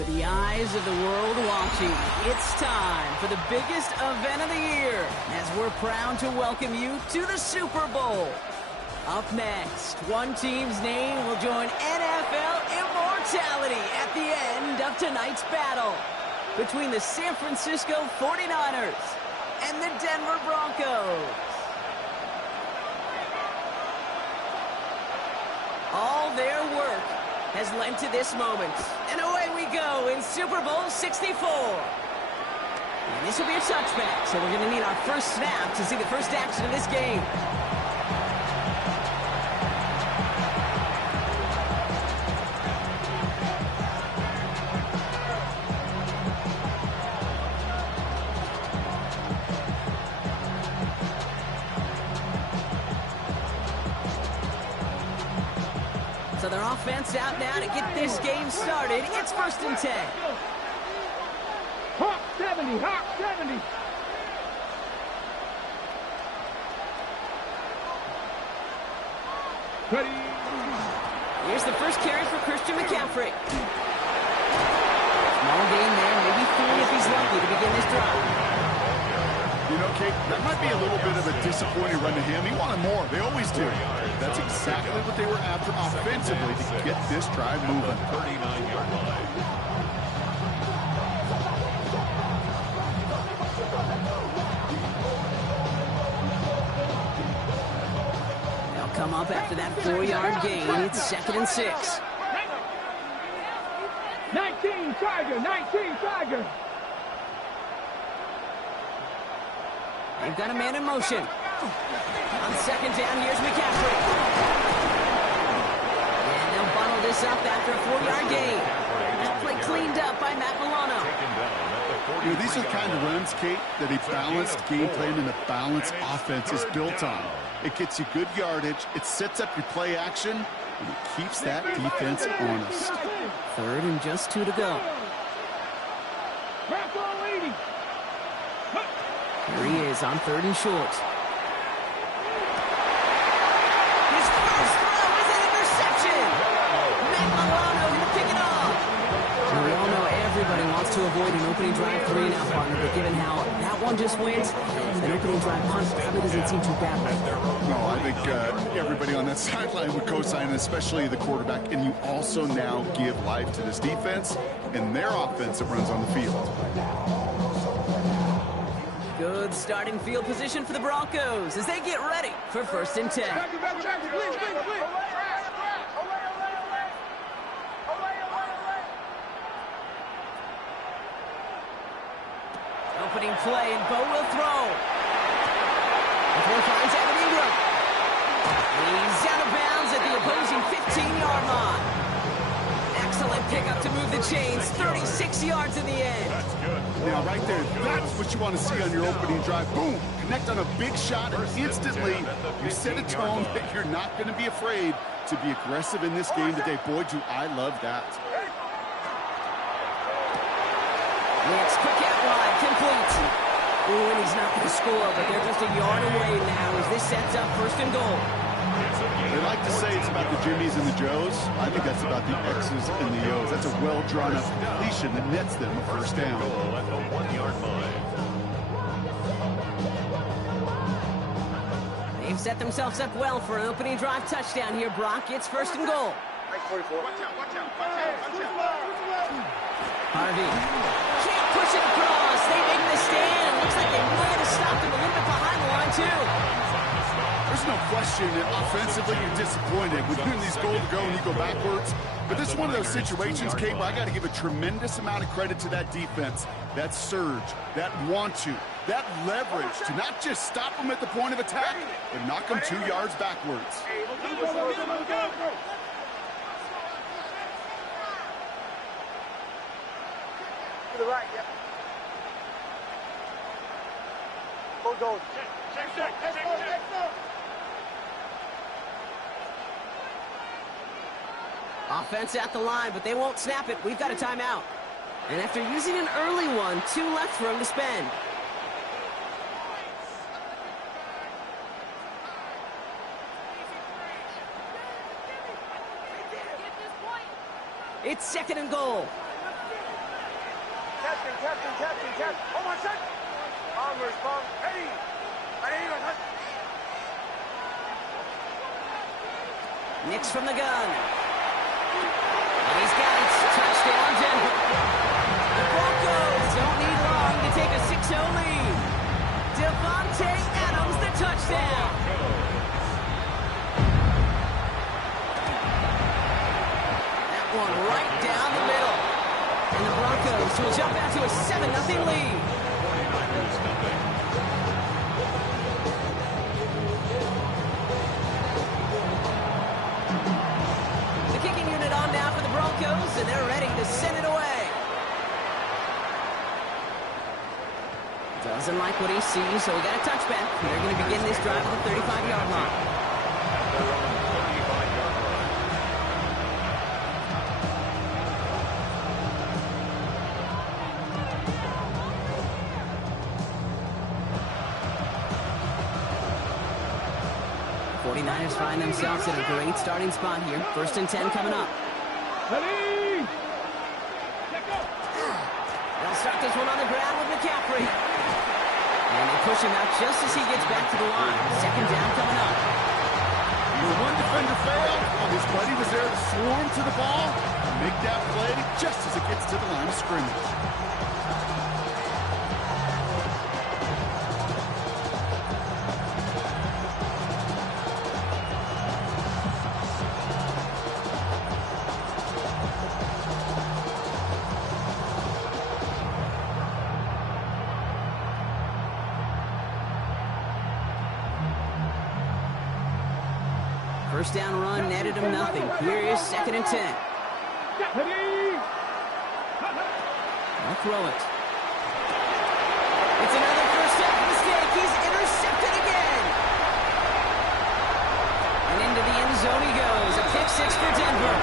With the eyes of the world watching, it's time for the biggest event of the year as we're proud to welcome you to the Super Bowl. Up next, one team's name will join NFL immortality at the end of tonight's battle between the San Francisco 49ers and the Denver Broncos. All their work has led to this moment. And away we go in Super Bowl 64. And this will be a touchback, so we're going to need our first snap to see the first action of this game. So their offense out now to get this game started. It's 1st and 10. Hawk 70, Hawk 70. Ready. Here's the first carry for Christian McCaffrey. Small gain there, maybe 3 if he's lucky to begin this drive. You know, Kate, that might be a little bit of a disappointing run to him. He wanted more. They always do. That's exactly what they were after offensively to get this drive moving. 39-yard line. They'll come up after that 4-yard gain. It's 2nd and 6. 19 Tiger, 19 Tiger. They've got a man in motion. On 2nd down, here's McCaffrey. And they'll bundle this up after a 4-yard gain. That play cleaned up by Matt Milano. You know, these are the kind of runs, Kate, that a balanced game plan and a balanced offense is built on. It gets you good yardage, it sets up your play action, and it keeps that defense honest. 3rd and just 2 to go. Here he is on 3rd and short. His first throw is an interception. Matt Milano going to pick it off. Well, we all know everybody wants to avoid an opening drive 3-and-out partner, but given how that one just went, an opening drive punt probably doesn't seem too bad right there. No, I think everybody on that sideline would co-sign, especially the quarterback, and you also now give life to this defense and their offense that runs on the field. Good starting field position for the Broncos as they get ready for 1st and 10. Opening play, and Bo will throw. The throw finds Evan Ingram. He's out of bounds at the opposing 15-yard line. Excellent pickup to move the chains. 36 yards in the end. That's good. Now, right there, that's what you want to see on your opening drive. Boom! Connect on a big shot, and instantly you set a tone that you're not going to be afraid to be aggressive in this game today. Boy, do I love that. Next, quick out wide, complete. Ooh, and he's not going to score, but they're just a yard away now as this sets up 1st and goal. They like to say it's about the Jimmies and the Joes. I think that's about the X's and the O's. That's a well-drawn-up completion that nets them a 1st down. At the 1-yard line. They've set themselves up well for an opening drive touchdown here, Brock. It's 1st and goal. Harvey can't push it across. They make the stand. Looks like they might have stopped him a little bit behind the line, too. There's no question that offensively you're disappointed when you're in these goal to go and you go backwards. But this is one of those situations, Kate, where I got to give a tremendous amount of credit to that defense, that surge, that want to, that leverage to not just stop them at the point of attack, but knock them 2 yards backwards. To the right, yep. Go. Check. Offense at the line, but they won't snap it. We've got a timeout. And after using an early one, 2 left for him to spend. It's 2nd and goal. Captain. Oh, my son. Armor's bomb. Ready. Nix from the gun. And he's got it. Touchdown, Denver. The Broncos don't need long to take a 6-0 lead. Devontae Adams, the touchdown. That one right down the middle. And the Broncos will jump out to a 7-0 lead. 49ers nothing. And they're ready to send it away. Doesn't like what he sees, so we got a touchback. They're going to begin this drive at the 35-yard line. Their own 35-yard line. The 49ers find themselves in a great starting spot here. 1st and 10 coming up. Ready. They'll start this one on the ground with McCaffrey. And they push him out just as he gets back to the line. 2nd down coming up. The one defender failed. His buddy was there to swarm to the ball and make that play just as it gets to the line of scrimmage. First down run netted him nothing. Here is 2nd and 10. I'll throw it. It's another first down mistake. He's intercepted again. And into the end zone he goes. A pick 6 for Denver.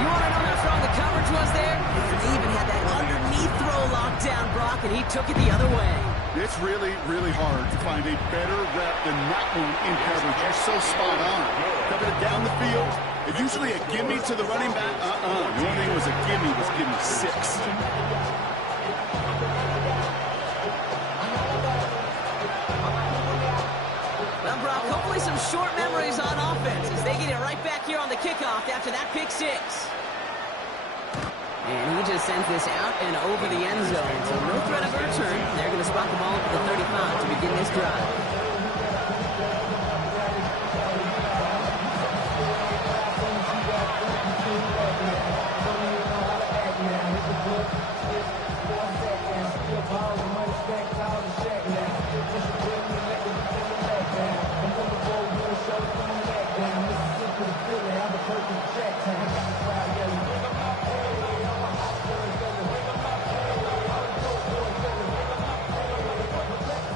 You want to know how strong the coverage was there? He even had that underneath throw locked down, Brock, and he took it the other way. It's really, really hard to find a better rep than that one in coverage. You're so spot on. Covered it down the field. It's usually a gimme to the running back. The only thing was a gimme was gimme 6. Well, Brock, hopefully some short memories on offense as they get it right back here on the kickoff after that pick 6. And he just sends this out and over the end zone. So no threat of a return. They're going to spot the ball at the 35 to begin this drive.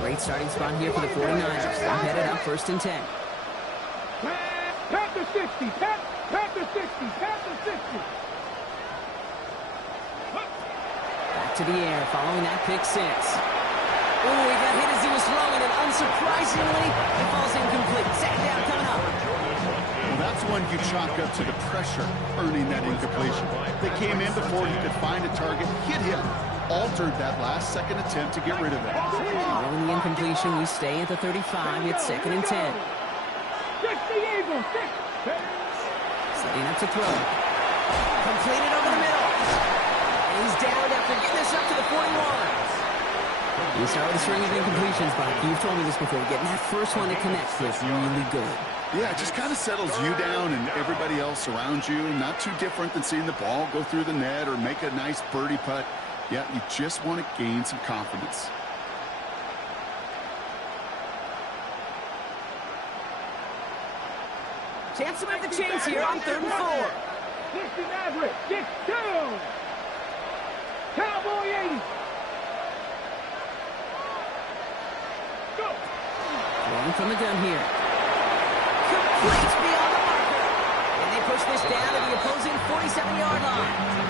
Great starting spot here for the 49ers. They're headed up 1st and 10. Panther 60. Panther 60. Panther 60. Back to the air following that pick 6. Oh, he got hit as he was throwing, and unsurprisingly, it falls incomplete. 2nd down coming up. Well, that's one you chalk up to the pressure earning that incompletion. They came in before he could find a target, hit him, altered that last second attempt to get rid of it. Following the incompletion, we stay at the 35. It's 2nd and 10. 60 Eagles. Setting up to throw. Completed over the middle. And he's down after getting this up to the 41. You start with a string of incompletions, Brock. You've told me this before. Getting that first one to connect feels really good. Yeah, it just kind of settles you down and everybody else around you. Not too different than seeing the ball go through the net or make a nice birdie putt. Yeah, you just want to gain some confidence. Chance to move the chains here on 3rd and 4. 60 Maverick. 6-2. Cowboy 80. Go. Throwing from the gun here. Complete beyond the marker. And they push this down to the opposing 47-yard line.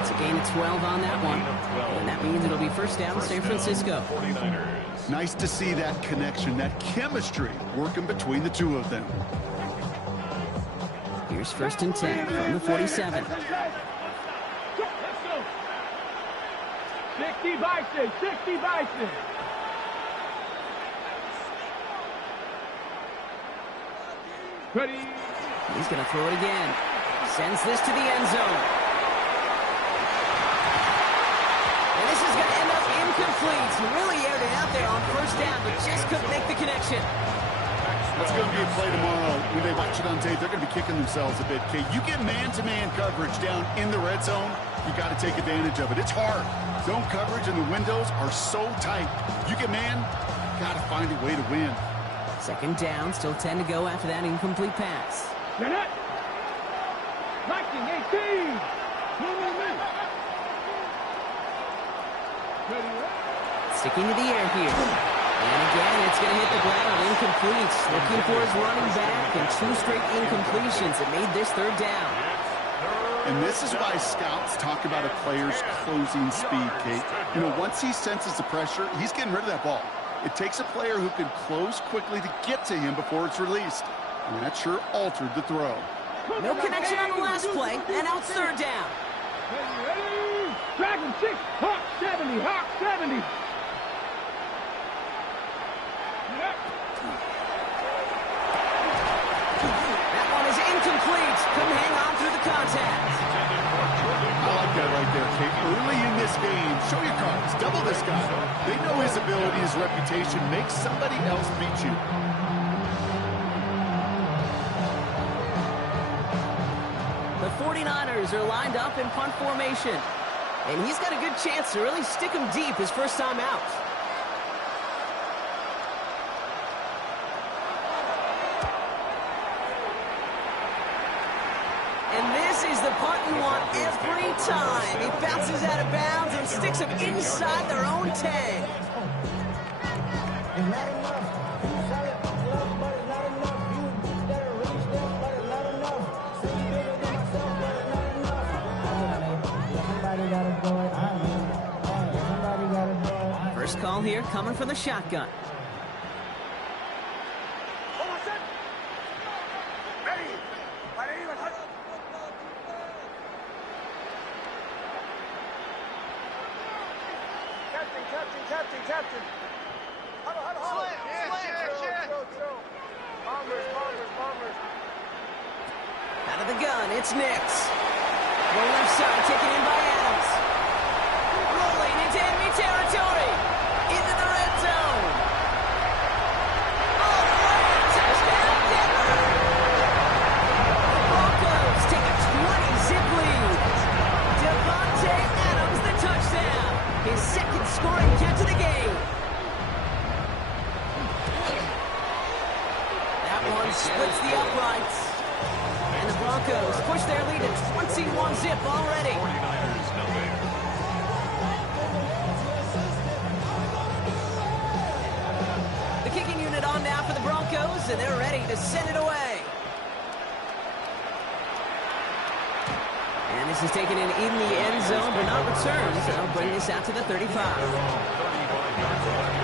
It's a gain of 12 on that one. And that means it'll be 1st down San Francisco. 49ers. Nice to see that connection, that chemistry working between the two of them. Here's 1st and 10 from the 47. 60 Bison, 60 Bison. Ready. He's going to throw it again. Sends this to the end zone. And this is going to end up incomplete. He really aired it out there on first down, but just couldn't make the connection. That's going to be a play tomorrow. When they watch it on tape, they're going to be kicking themselves a bit, Kate. You get man-to-man coverage down in the red zone, you got to take advantage of it. It's hard. Zone coverage and the windows are so tight. You get man, got to find a way to win. Second down, still 10 to go after that incomplete pass. You're not. Liking 18. Ready. Sticking to the air here. And again, it's going to hit the ground incomplete. Looking for his running back, and 2 straight incompletions that made this third down. And this is why scouts talk about a player's closing speed, Kate. You know, once he senses the pressure, he's getting rid of that ball. It takes a player who can close quickly to get to him before it's released. And that sure altered the throw. No connection on the last play, and now it's third down. Ready. Dragon 6, Hawk 70, Hawk 70. That one is incomplete. Couldn't hang on through the contact. I like that right there, Kate. Early in this game, show your cards. Double this guy. They know his ability, his reputation makes somebody else beat you. The 49ers are lined up in punt formation. And he's got a good chance to really stick him deep his first time out. And this is the punt you want every time. He bounces out of bounds and sticks him inside their own 10. First call here coming from the shotgun. Captain. Huddle. Bombers. Out of the gun, it's Nix. The left side taken in by Adams. Rolling into enemy territory. Into the red zone. All the way, touchdown Denver. The Broncos take a 20-zip lead. Devontae Adams the touchdown. His second scoring catch of the game. That one splits the uprights. And the Broncos push their lead at 21-zip already. 49ers nothing. The kicking unit on now for the Broncos, and they're ready to send it away. And this is taken in the end zone, but not returned, so they'll bring this out to the 35. 35-yard line.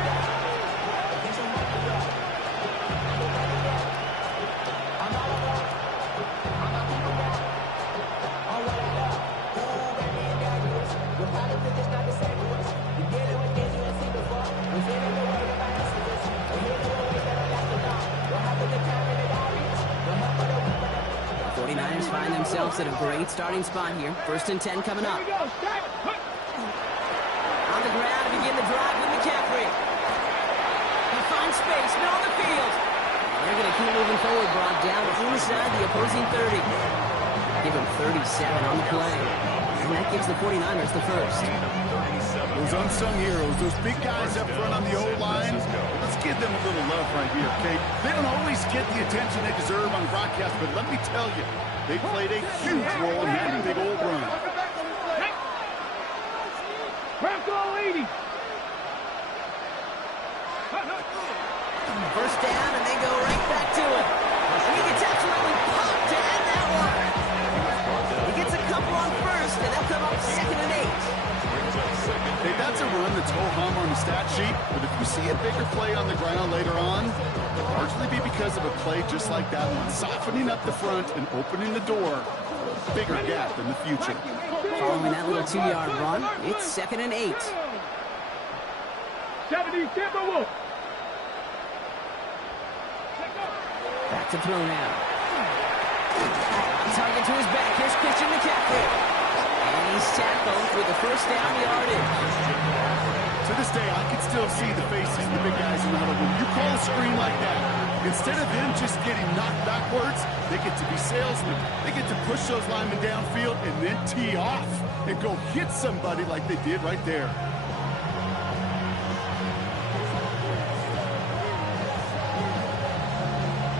49ers find themselves at a great starting spot here. 1st and 10 coming up. Here we go. Start. On the ground to begin the drive with McCaffrey. He finds space, middle of the field. They're going to keep moving forward, brought down inside the opposing 30. Give him 37 on the play. And that gives the 49ers the first. Those unsung heroes, those big guys up front on the O-line, let's give them a little love right here, okay? They don't always get the attention they deserve on broadcast, but let me tell you, they played a huge role in that big old run. Bronco 80. First down, and they go right back to it. He gets absolutely pumped to end that one. He gets a couple on first, and they'll come up 2nd and 8. Hey, that's a run that's ho-hum on the stat sheet, but if you see a bigger play on the ground later on, it'll largely be because of a play just like that one, softening up the front and opening the door. Bigger gap in the future. Following that little 2-yard run, it's 2nd and 8. 70, Timberwolves. Back to throw now. Target to his back. Here's Christian McCaffrey. And he's tackled with the first down yardage. To this day, I can still see the faces of the big guys in the huddle. When you call a screen like that, instead of them just getting knocked backwards, they get to be salesmen. They get to push those linemen downfield and then tee off and go hit somebody like they did right there.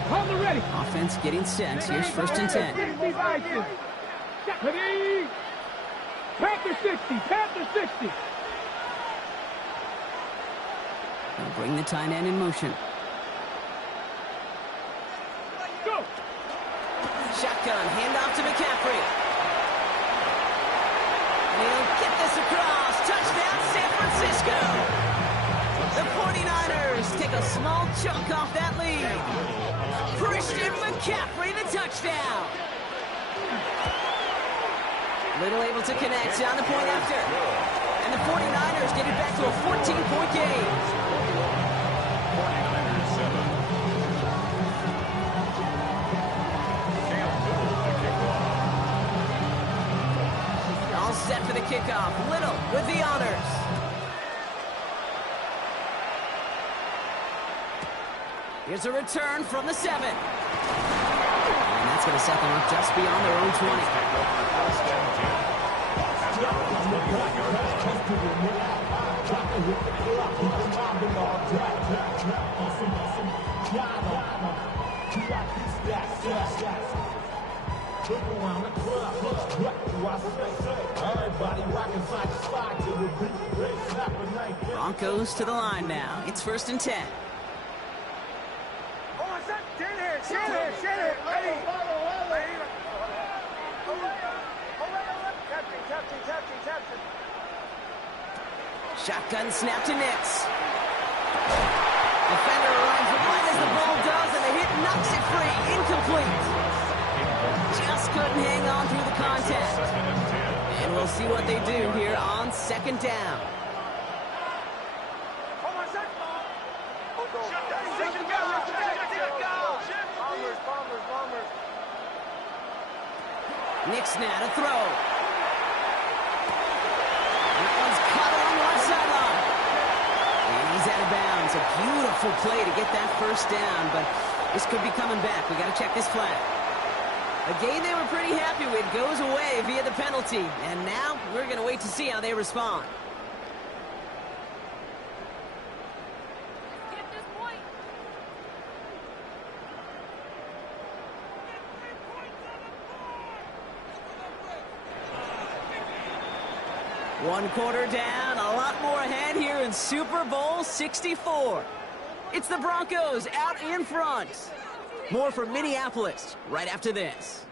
Hold it ready. Offense getting set. Here's first and 10. Ready. Panther 60. Panther 60. They'll bring the tight end in motion. Go. Shotgun, handoff to McCaffrey. And he'll get this across. Touchdown, San Francisco. The 49ers take a small chunk off that lead. Christian McCaffrey, the touchdown. Little able to connect on the point after. And the 49ers get it back to a 14-point game. 49ers 7. Cam Newton to kick off. All set for the kickoff. Little with the honors. Here's a return from the 7. And that's going to set them up just beyond their own 20. First and 10. At their own 21-yard Broncos to the line now. It's first and 10. Shotgun snap to Nix. Defender arrives right as the ball does, and the hit knocks it free. Incomplete. Just couldn't hang on through the contact. And we'll see what they do here on second down. Nix now to throw. That one's caught along the left sideline. And he's out of bounds. A beautiful play to get that first down, but this could be coming back. We got to check this flag. A game they were pretty happy with goes away via the penalty. And now we're going to wait to see how they respond. One quarter down, a lot more ahead here in Super Bowl 64. It's the Broncos out in front. More from Minneapolis right after this.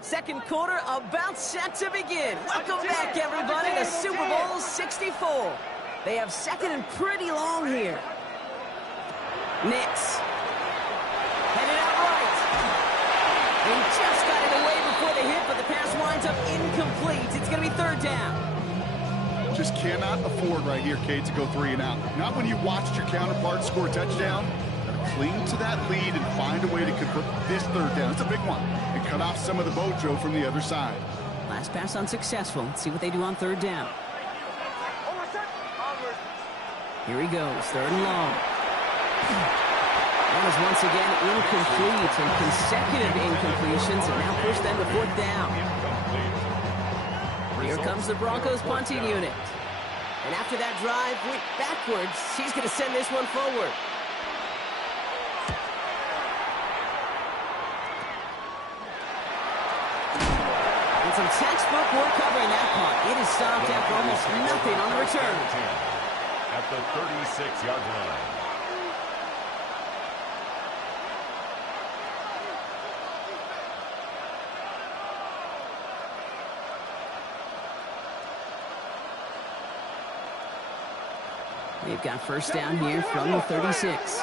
Second quarter about set to begin. Welcome back, everybody, to Super Bowl 64. They have second and pretty long here. Nix. Headed out right. They just got it away before the hit, but the pass winds up incomplete. It's going to be third down. Just cannot afford right here, Cade, to go 3 and out. Not when you watched your counterpart score a touchdown. Cling to that lead and find a way to convert this third down. It's a big one. And cut off some of the Bojo from the other side. Last pass unsuccessful. Let's see what they do on third down. Here he goes, third and long. That was once again incomplete, and consecutive incompletions have now pushed them to fourth down. Here comes the Broncos punting unit. And after that drive went backwards, he's going to send this one forward. And some textbook work covering that punt. It is stopped after almost nothing on the return. At the 36-yard line. They've got first down here from the 36.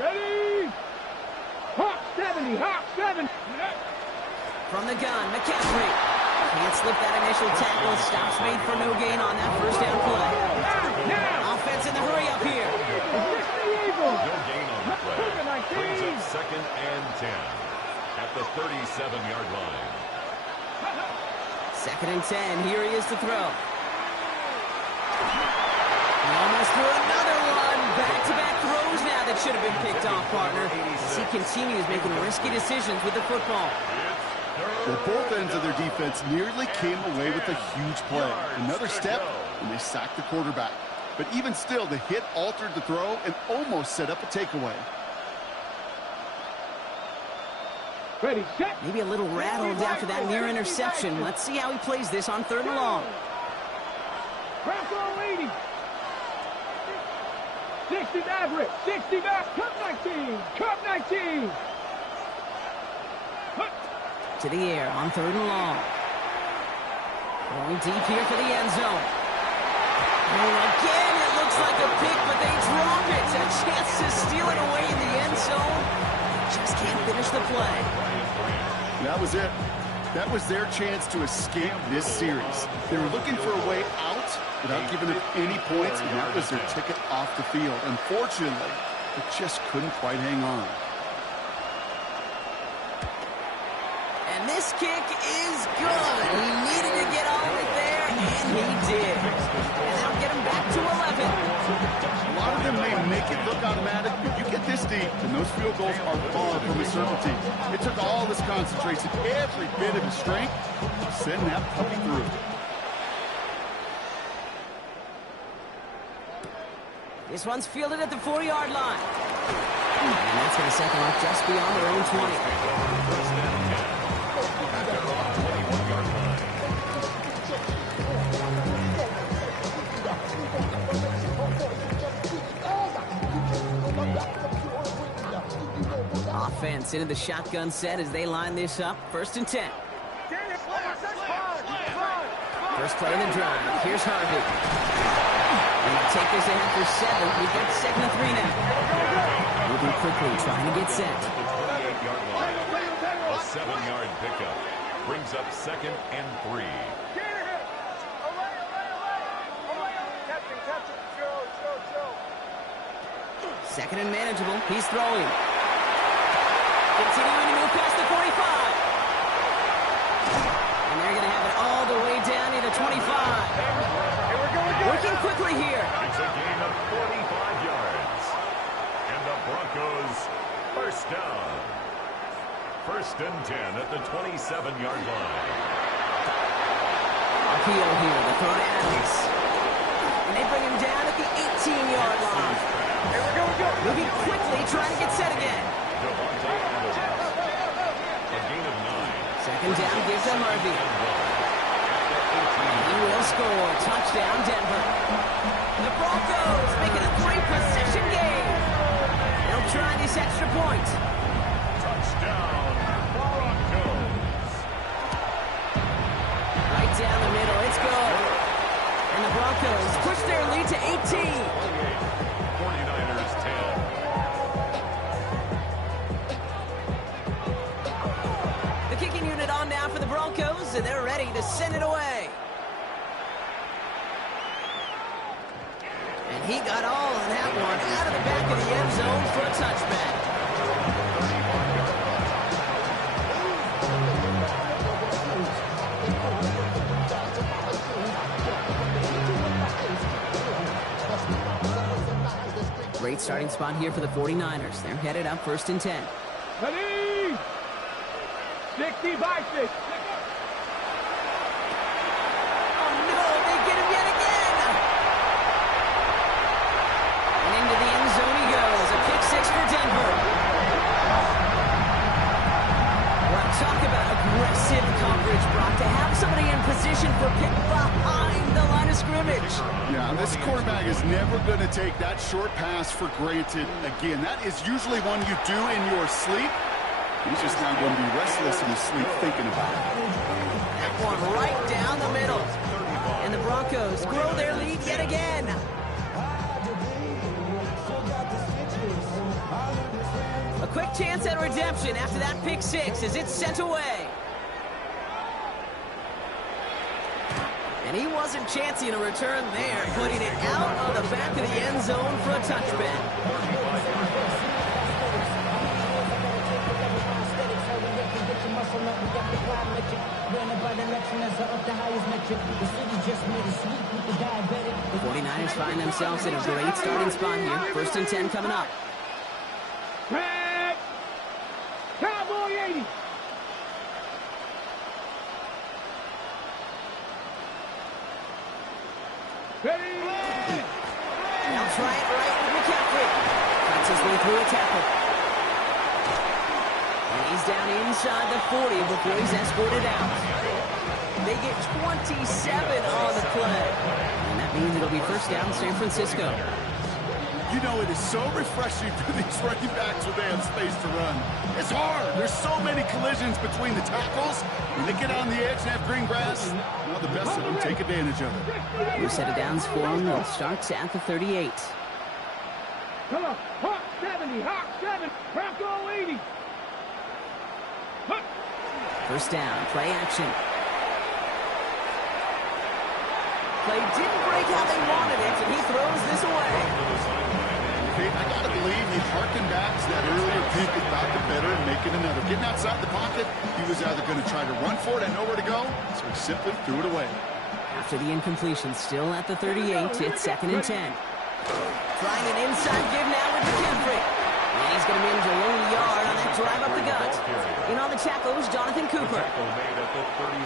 Ready. 70, Hawk 7. From the gun, McCaffrey. Can't slip that initial tackle. Stops made for no gain on that first down play. Offense in the hurry up here. No gain on the play. Brings up second and 10 at the 37-yard line. Second and 10. Here he is to throw. He almost threw another one. Back-to-back throws now that should have been picked off, partner, as he continues making risky decisions with the football. Well, both ends of their defense nearly came away with a huge play. Another step, and they sacked the quarterback. But even still, the hit altered the throw and almost set up a takeaway. Ready, set. Maybe a little rattled after that near interception. Let's see how he plays this on 3rd and long. Bronco leading. 60 Maverick, 60 back, Cup 19, Cup 19. To the air on 3rd and long. Going deep here for the end zone. And again, it looks like a pick, but they drop it. A chance to steal it away in the end zone. Just can't finish the play. That was it. That was their chance to escape this series. They were looking for a way out without giving up any points, and that was their ticket off the field. Unfortunately, they just couldn't quite hang on. And this kick is good. He needed to get all of it there, and he did. And that'll get him back to 11. A lot of them may make it look automatic, but you get this deep, and those field goals are far from a certainty. It took all his concentration, every bit of his strength, to send that puppy through. This one's fielded at the 4-yard line. And that's going to set them up just beyond their own 20. Offense into the shotgun set as they line this up. 1st and 10. First play of the drive. Here's Harvey. We'll take this ahead for 7. We've got 2nd and 3 now. Moving quickly, trying to get set. A 7-yard pickup brings up 2nd and 3. Second and manageable. He's throwing. Continuing to move past the 45. And they're going to have it all the way down to the 25. Working quickly here. It's a gain of 45 yards. And the Broncos first down. 1st and 10 at the 27-yard line. Appeal here. The throw to Adams. And they bring him down at the 18-yard line. Moving quickly, trying to get set again. Devontae Adams. A gain of 9. Second down gives them Harvey. He will score. Touchdown, Denver. The Broncos making a 3-possession game. They'll try this extra point. Touchdown, Broncos. Right down the middle. It's good. And the Broncos push their lead to 18. 49ers 10. The kicking unit on now for the Broncos, and they're ready to send it away. And he got all of that one out of the back of the end zone for a touchback. Great starting spot here for the 49ers. They're headed up 1st and 10. Ready. 60 by 6. Oh no, they get him yet again! And into the end zone he goes. A pick 6 for Denver. Well, talk about aggressive coverage, Brock. To have somebody in position for pick behind the line of scrimmage. Yeah, this quarterback is never going to take that short pass for granted again. That is usually one you do in your sleep. He's just not going to be restless in his sleep thinking about it. That one right down the middle. And the Broncos grow their lead yet again. A quick chance at redemption after that pick six as it's sent away. And he wasn't chancing a return there, putting it out on the back of the end zone for a touchback. The 49ers find themselves in a great starting spot here. 1st and 10 coming up. Red. Cowboy 80. Ready. Now try it right with McCaffrey. Cuts his way through a tackle. And he's down inside the 40 before he's escorted out. They get 27 on the play. And that means it'll be 1st down San Francisco. You know, it is so refreshing for these running backs when they have space to run. It's hard. There's so many collisions between the tackles. When they get on the edge and have green grass, well, the best of them take advantage of it. New set of downs for him. It starts at the 38. Come on. Hawk 70. Hawk 7. Bronco 80. Huck. 1st down. Play action. Play didn't break how they wanted it, and he throws this away. Hey, I gotta believe he harkened back to that earlier pick and thought the better and making another. Getting outside the pocket, he was either going to try to run for it and know where to go, so he simply threw it away. After the incompletion, still at the 38, it's 2nd and 10. Trying an inside give now with McCaffrey. And he's going to manage a lone yard on that drive up the gut. In on the tackles, Jonathan Cooper.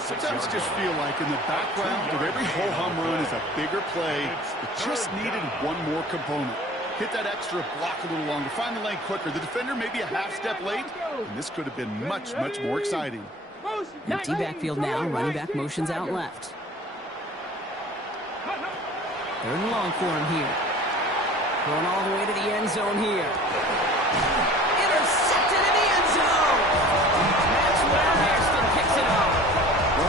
Sometimes just feel like in the background of every ho-hum run is a bigger play. It just needed one more component. Hit that extra block a little longer, find the lane quicker. The defender may be a half step late, and this could have been much, much more exciting. Empty backfield now, running back motions out left. 3rd and long for him here. Going all the way to the end zone here. Intercepted in the end zone! Maxwell Hairston picks it off.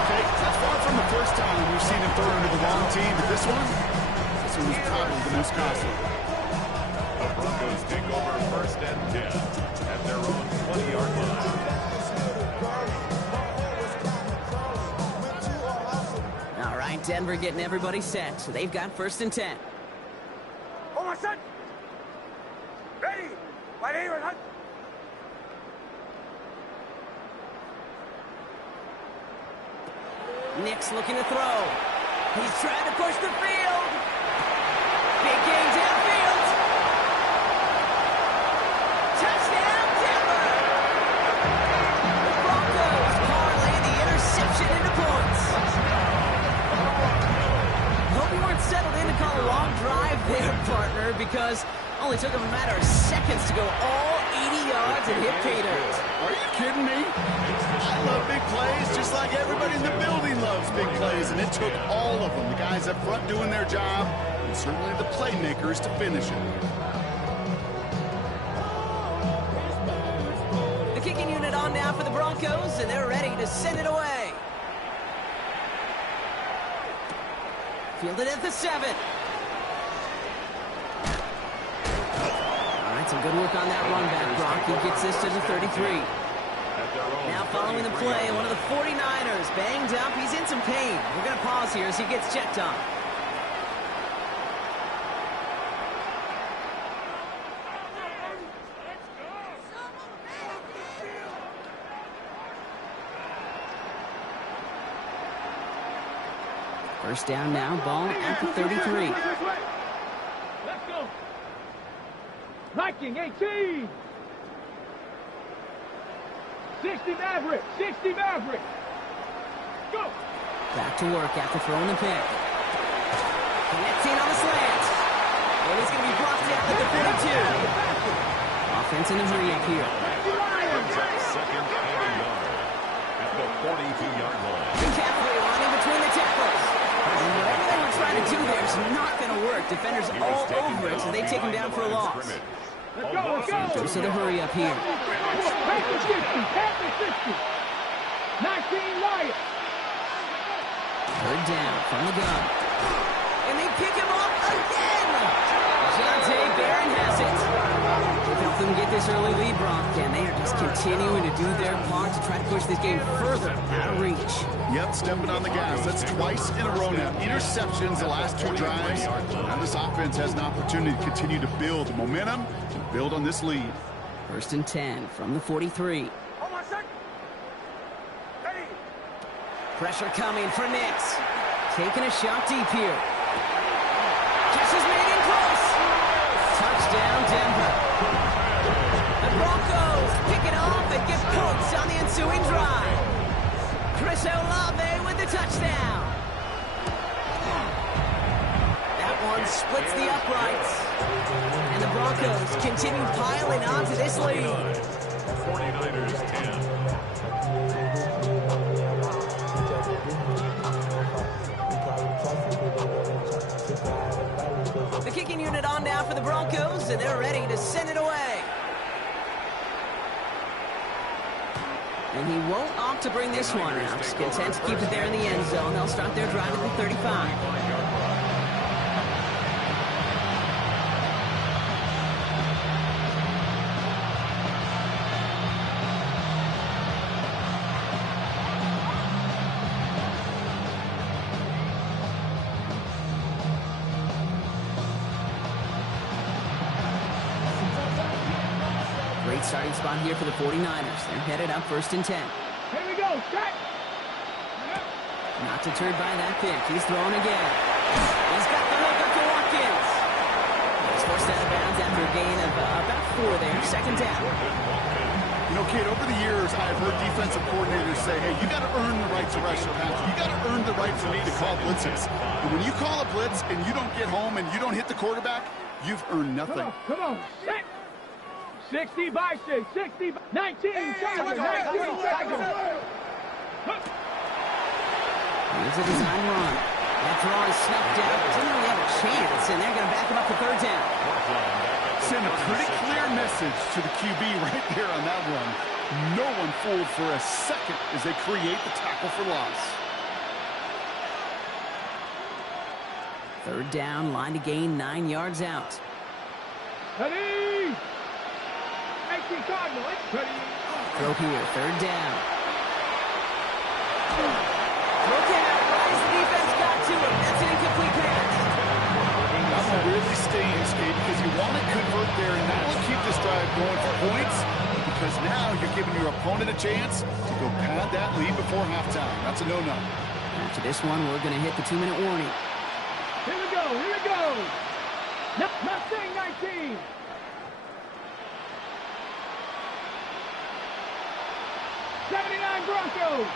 Okay, that's far from the first time we've seen him throw into the wrong team, but this one was probably the most costly. The Broncos take over 1st and 10 at their own 20-yard line. All right, Denver getting everybody set. So they've got 1st and 10. Oh, my son. Ready. Right here, Hunt. Nick's looking to throw. He's trying to push the field. Big gain downfield. Touchdown, Denver! The Broncos parlay the interception into points. Hope you weren't settled in to call a long drive there, partner, because only took him a matter of seconds to go all 80 yards and hit pay dirt. Are you kidding me? I love big plays just like everybody in the building loves big plays, and it took all of them. The guys up front doing their job, and certainly the playmakers to finish it. The kicking unit on now for the Broncos, and they're ready to send it away. Fielded at the 7. All right, some good work on that run back, Brock. He gets this to the 33. Now following the play, one of the 49ers banged up. He's in some pain. We're going to pause here as he gets checked on. First down now, ball at the 33. Let's go. Viking 18. 60 Maverick. 60 Maverick. Go. Back to work after throwing the pick. Connecting on the slant. And he's going to be blocked out at the 32. Offense in a hurry up here. Brings up 2nd and a yard at the 42-yard line. McCaffrey running between the tackles. And whatever they were trying to do there is not going to work. Defenders all over it, so they take him down for a loss. Let's go. Let's go. Goes to the hurry up here. Panther 60. Panther 60. 19 Wyatt. 3rd down from the gun. And they pick him up again. Jonte Barron has it. Without them get this early lead, Brock, and they are just continuing to do their part to try to push this game further out of reach. Yep, stepping on the gas. That's twice in a row now. Interceptions the last 2 drives. Now this offense has an opportunity to continue to build momentum and build on this lead. 1st and 10 from the 43. On my set. Ready. Pressure coming for Nix. Taking a shot deep here. Catch is made in close. Touchdown, Denver. The Broncos pick it off and get points on the ensuing drive. Chris Olave with the touchdown. That one splits the uprights. And the Broncos continue piling on to this lead. 49ers 10. The kicking unit on now for the Broncos, and they're ready to send it away. And he won't opt to bring this one out. Content to keep it there in the end zone. They'll start their drive at the 35. Great starting spot here for the 49ers. They're headed up 1st and 10. Here we go. Set. Not deterred by that pick. He's throwing again. He's got the hook up to Watkins. He's forced out of bounds after a gain of about 4 there. 2nd down. You know, kid, over the years, I've heard defensive coordinators say, hey, you got to earn the right to rush your pass. You got to earn the right for me to call blitzes. And when you call a blitz and you don't get home and you don't hit the quarterback, you've earned nothing. Come on. Set. 60 by 6. 60 by 19 seconds. 19 seconds. Here's a design run. That throw is snuffed out. Didn't really have a chance, and they're going to back him up for 3rd down. Send a pretty clear message to the QB right there on that run. No one fooled for a second as they create the tackle for loss. 3rd down, line to gain 9 yards out. Ready. 18 Cardinal. Ready. Throw here, 3rd down. Look out, Rise, the defense got to him. That's an incomplete pass. That will really stay in skate because you want to convert there, and that will keep this drive going for points because now you're giving your opponent a chance to go pad that lead before halftime. That's a no-no. After this one, we're going to hit the 2-minute warning. Here we go. Here we go. Mustang 19. Broncos.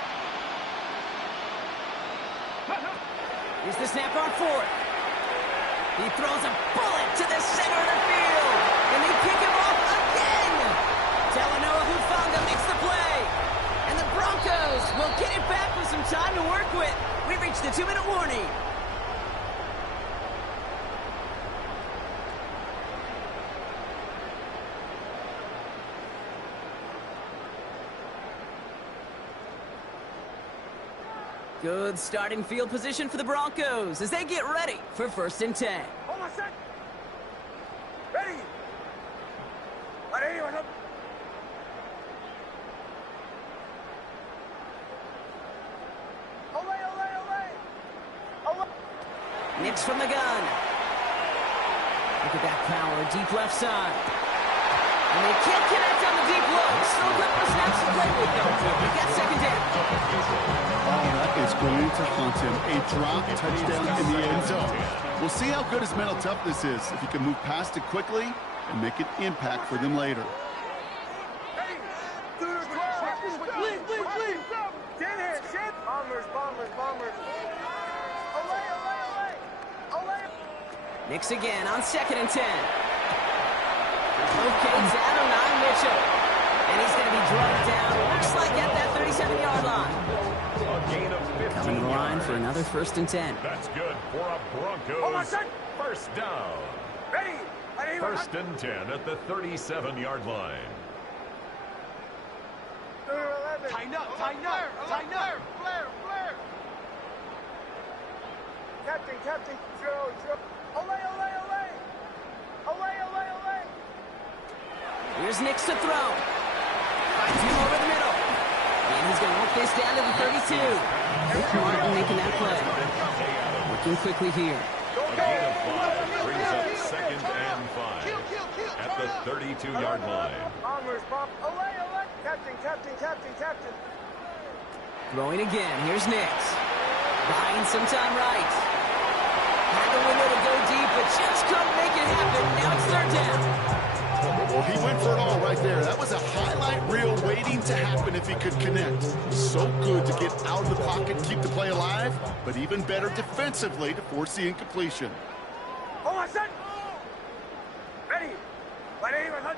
Here's the snap on 4th. He throws a bullet to the center of the field. And they pick him off again. Talanoa Hufanga makes the play. And the Broncos will get it back with some time to work with. We've reached the 2-minute warning. Good starting field position for the Broncos as they get ready for 1st and 10. Hold on a sec. Ready. Ready. Ole. Nix from the gun. Look at that power, deep left side. And they can't connect on the deep look. Still a couple of snaps to play with, though. He got 2nd down. Oh, that is going to hunt him. A drop touchdown in the end zone. We'll see how good his mental toughness is if he can move past it quickly and make an impact for them later. Hey, do the 12. Please. Dead head, shit. Bombers. Ole. Nix again on 2nd and 10. Locates Adonai Mitchell. And he's going to be drugged down, looks like at that 37-yard line. A gain of 15 Coming to the line yards. for another 1st and 10. That's good for a Hold on, Broncos sir. 1st down. Ready. 1st and 10 at the 37-yard line. Tighten up. Flare. Captain. Joe. Ole. Here's Nix to throw. Finds him over the middle. And he's going to work this down to the 32. Martin making that play. Working quickly here. A gain of 5 brings up 2nd and 5 at the 32-yard line. Armors, pop. Olay, olay. Captain. Throwing again. Here's Nix. Buying some time right. Had the window to go deep, but just couldn't make it happen. Now it's 3rd down. Well, he went for it all right there. That was a highlight reel waiting to happen if he could connect. So good to get out of the pocket, keep the play alive, but even better defensively to force the incompletion. Hold on, son. Ready. Ready, my son.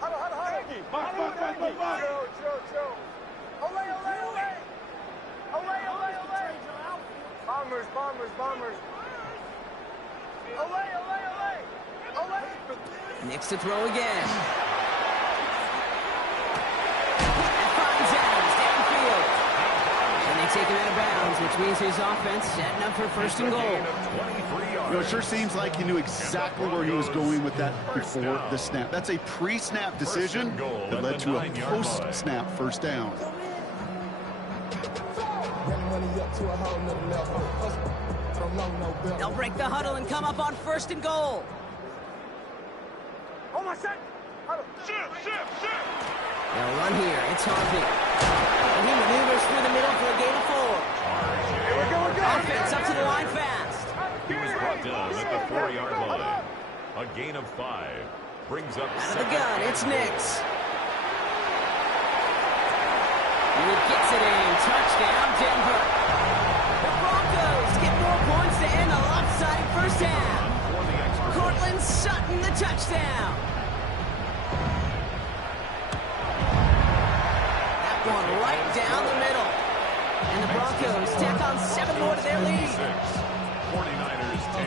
Huddle. Chill. Olay. Bombers. Olay. Nix to throw again. And finds Adams downfield. And they take him out of bounds, which means his offense setting up for 1st and goal. You know, it sure seems like he knew exactly where he was going with that before the snap. That's a pre-snap decision that led to a post-snap 1st down. They'll break the huddle and come up on 1st and goal. Hold on, son. Huddle. They'll run here. It's Harvey. And he maneuvers through the middle for a gain of 4. Here we go. Offense up to the line fast. He was brought down at the 4-yard line. A gain of 5 brings up Out of the gun, it's Nix. And he gets it in. Touchdown, Denver. The Broncos get more points to end a lopsided 1st half. Cortland Sutton, the touchdown. That one right down the middle. And the Broncos tack on 7 more to their lead. 49ers 10.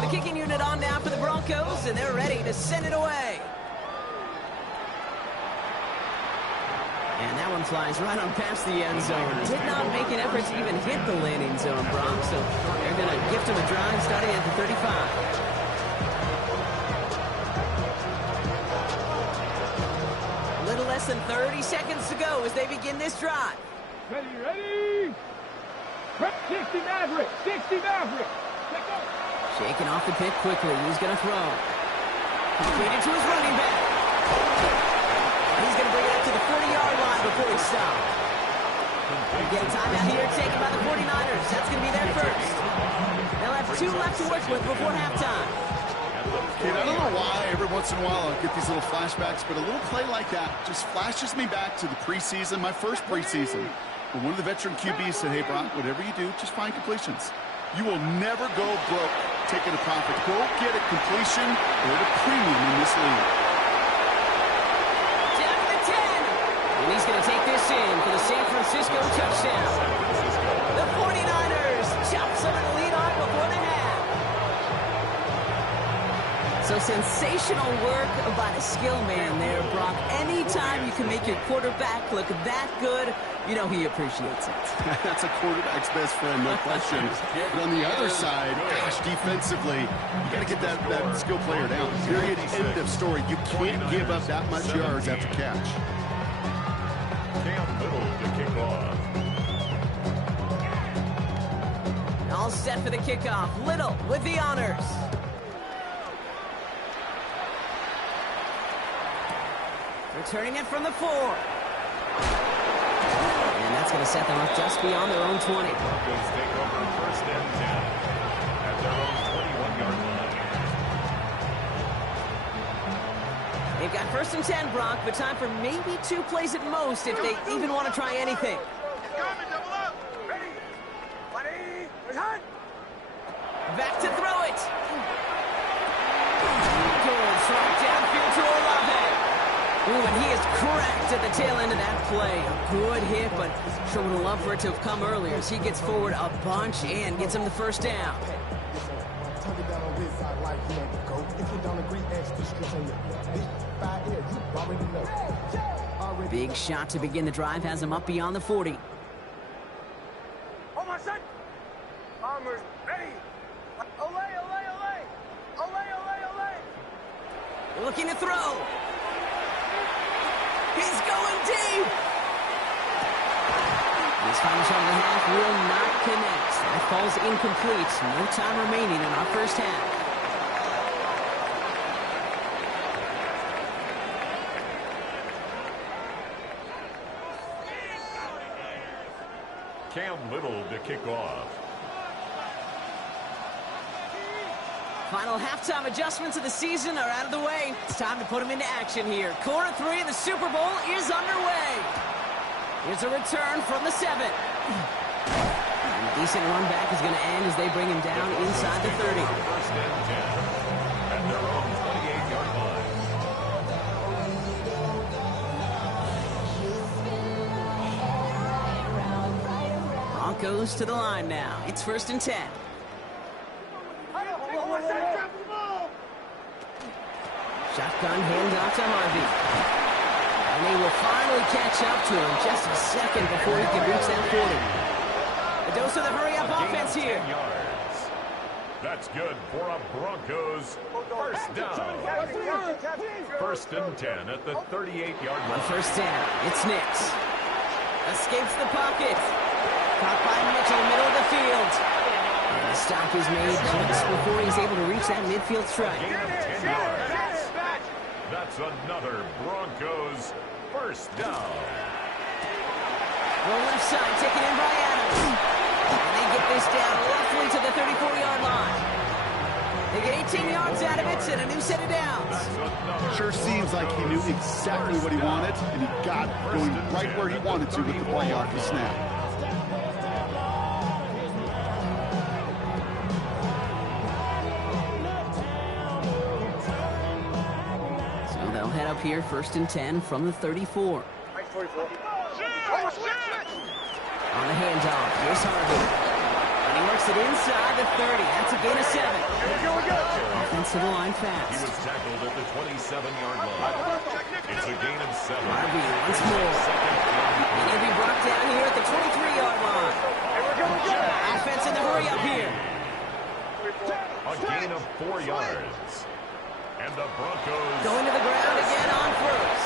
The kicking unit on now for the Broncos, and they're ready to send it away. And that one flies right on past the end zone. Did not make an effort to even hit the landing zone, Brock. So they're going to gift him a drive starting at the 35. A little less than 30 seconds to go as they begin this drive. Ready. 60 Maverick. Shaking off the pick quickly. He's going to throw. Completed to his running back. He's going to bring it up to the 40-yard line before he stops. Again, timeout here taken by the 49ers. That's going to be their first. They'll have 2 left to work with before halftime. Kid, I don't know why every once in a while I get these little flashbacks, but a little play like that just flashes me back to the preseason, my first preseason. When one of the veteran QBs said, hey, Brock, whatever you do, just find completions. You will never go broke taking a profit. Go get a completion or at a premium in this league. Down to the 10. And he's going to take this in for the San Francisco touchdown. The 49ers chop some of the lead on before the half. So sensational work by the skill man there, Brock. Anytime you can make your quarterback look that good, you know he appreciates it. That's a quarterback's best friend, no question. But on the other side, gosh, defensively, you got to get that skill player down. Period, end of story. You can't give up that much yards after catch. Cam Little to kick off. All set for the kickoff. Little with the honors. Returning it from the 4. And that's going to set them up just beyond their own 20. Broncos take over 1st and 10 at their own 21-yard line. They've got 1st and 10, Brock, but time for maybe 2 plays at most if they even want to try anything. Back to throw it. Goes right downfield to Olave. Ooh, and he is cracked at the tail end of that play. A good hit, but sure would have loved for it to have come earlier as he gets forward a bunch and gets him the 1st down. Big shot to begin the drive has him up beyond the 40. Hold my son. Bombers, ready. Olay, olay, olay. Olay, olay, olay. Looking to throw. He's going deep. This final shot of the half will not connect. That falls incomplete. No time remaining in our first half. Cam Little to kick off. Final halftime adjustments of the season are out of the way. It's time to put them into action here. Quarter 3 of the Super Bowl is underway. Here's a return from the 7. And a decent run back is going to end as they bring him down inside the 30. First and 10 at their own 28-yard line. Broncos to the line now. It's first and 10. Shotgun handoff to Harvey. And they will finally catch up to him just a second before he can reach that 40. A dose of the hurry-up offense here. 10 yards. That's good for a Broncos first down. First and 10 at the 38-yard On line. first down, it's Nix. Escapes the pocket. Caught by Mitchell, middle of the field. And the stop is made just before he's able to reach that midfield strike. Gain of 10 yards. That's another Broncos first down. Roll left side, taken in by Adams. And they get this down roughly to the 34-yard line. They get 18 yards out of it and a new set of downs. Sure seems like he knew exactly what he wanted, and he got going right where he wanted to with the ball off the snap. Head up here, first and 10 from the 34. On the handoff, here's Harvey. And he works it inside the 30. That's a gain of 7. Offensive line He fast. was tackled at the 27-yard line. It's a gain of 7. Harvey once more. And he'll be brought down here at the 23-yard line. Offense in the hurry up here. A gain of 4 yards. And the Broncos Going to the ground again on first.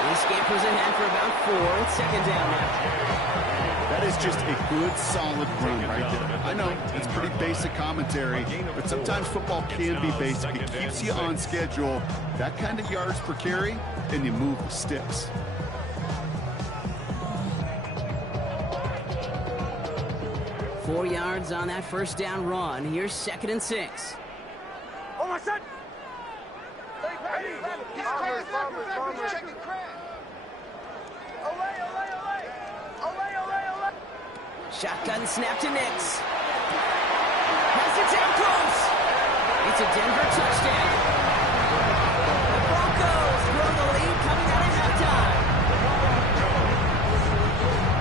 He scampers ahead for about 4. It's second down now. That is just a good, solid run right there. I know, it's pretty basic commentary, but sometimes football can be basic. It keeps you on schedule. That kind of yards per carry, and you move the sticks. Four yards on that first down run. Here's second and 6. Oh, my son. Bombers, bombers, bombers. Olay, olay, olay. Olay, olay, olay. Shotgun snap to Nix. Has it down close. It's a Denver touchdown. The Broncos grow the lead coming out of halftime.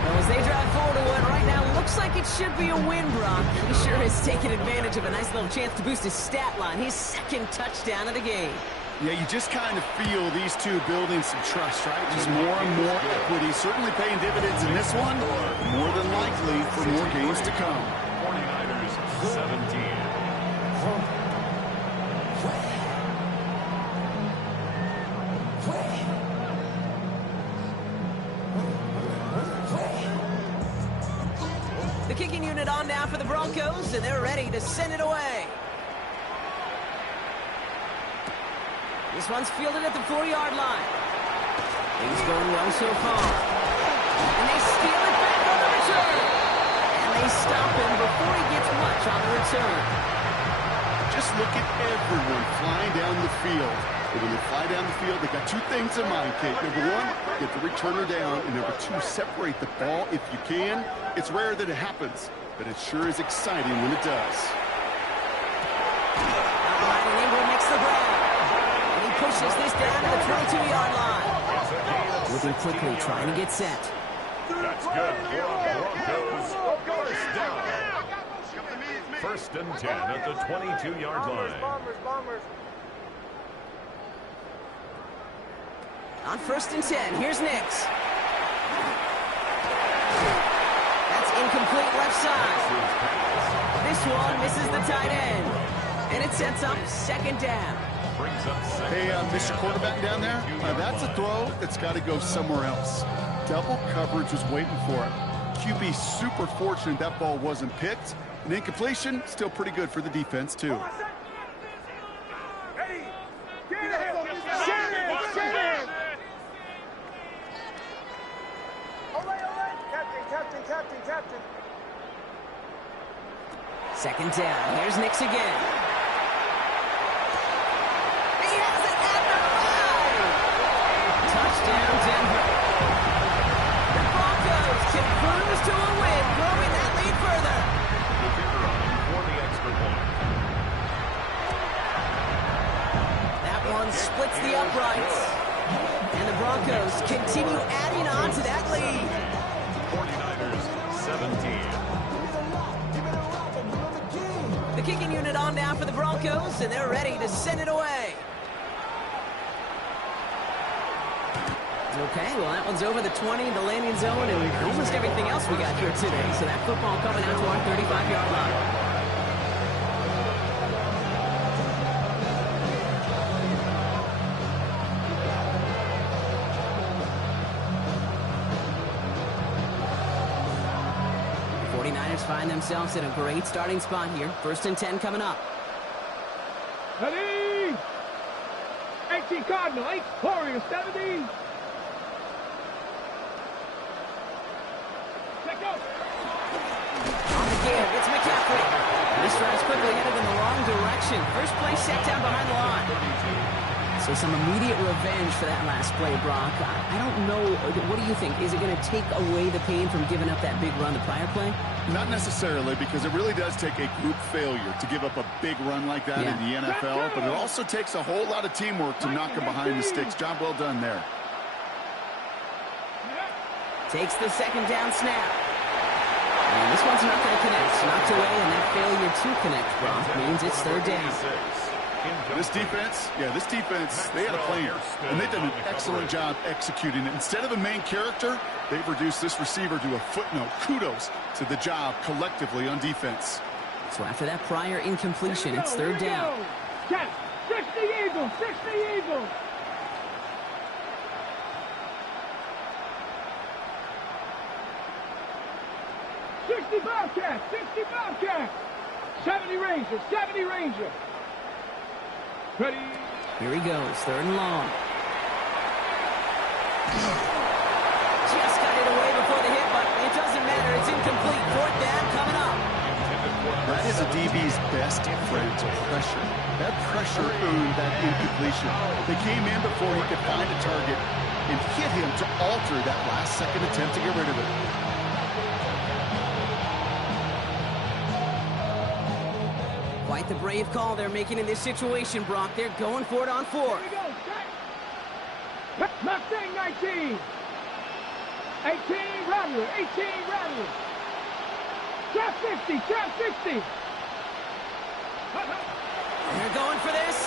Well, as they drive forward to what right now looks like it should be a win, Brock. He sure has taken advantage of a nice little chance to boost his stat line. His second touchdown of the game. Yeah, you just kind of feel these two building some trust, right? Just more and more equity. Certainly paying dividends in this one, more than likely for more games to come. 49ers 17. The kicking unit on now for the Broncos, and they're ready to send it away. This one's fielded at the 4-yard line. Things going well so far. And they steal it back on the return. And they stop him before he gets much on the return. Just look at everyone flying down the field. And when they fly down the field, they got two things in mind, Kate. Number one, get the returner down. And number two, separate the ball if you can. It's rare that it happens, but it sure is exciting when it does. And Ingram makes the grab. Pushes this down to the 22-yard line. Moving quickly, trying to get set. That's good for a Broncos first down. First and 10 at the 22-yard line. Bombers, bombers. On 1st and 10, here's Nix. That's incomplete left side. This one misses the tight end. And it sets up 2nd down. Hey, Mr. Quarterback down there, that's a throw that's got to go somewhere else. Double coverage was waiting for it. QB super fortunate that ball wasn't picked. An incompletion, still pretty good for the defense, too. Ready? Get him! Get him! Captain. 2nd down. Here's Nix again. He has it at the 5. Touchdown, Denver. The Broncos can cruise to a win, growing that lead further. The kicker running for the extra point. That one splits the uprights. And the Broncos continue adding on to that lead. 49ers 17. The kicking unit on now for the Broncos, and they're ready to send it away. Okay, well, that one's over the 20, the landing zone, and almost everything else we got here today. So that football coming out to our 35-yard line. Find themselves in a great starting spot here. 1st and 10 coming up. Ready? 18 Cardinal, 8 Warriors, 17. Let go. On the give, it's McCaffrey. This drive's quickly headed in the wrong direction. First play set down behind the line. So some immediate revenge for that last play, Brock. I don't know. What do you think? Is it going to take away the pain from giving up that big run the prior play? Not necessarily, because it really does take a group failure to give up a big run like that in the NFL, but it also takes a whole lot of teamwork to knock him behind the sticks. Job well done there. Takes the 2nd down snap. And this one's not going to connect. Knocked away, and that failure to connect, Brock, means it's 3rd down. This defense, they had a plan, and they've done an excellent job executing it. Instead of a main character, they've reduced this receiver to a footnote. Kudos to the job collectively on defense. So after that prior incompletion, it's 3rd down. 60 Eagles, 60 Eagles. Bobcats, 60 Bobcats. 70 Rangers, 70 Rangers. Ready? Here he goes, 3rd and long. Just got it away before the hit, but it doesn't matter. It's incomplete. 4th down coming up. That is a DB's best friend, pressure. That pressure earned that incompletion. They came in before he could find a target and hit him to alter that last-second attempt to get rid of it. Quite the brave call they're making in this situation, Brock. They're going for it on 4. Here we go. Mustang 19. 18 Rattler. 18 Rattler. Trap 50. Trap 50. They're going for this.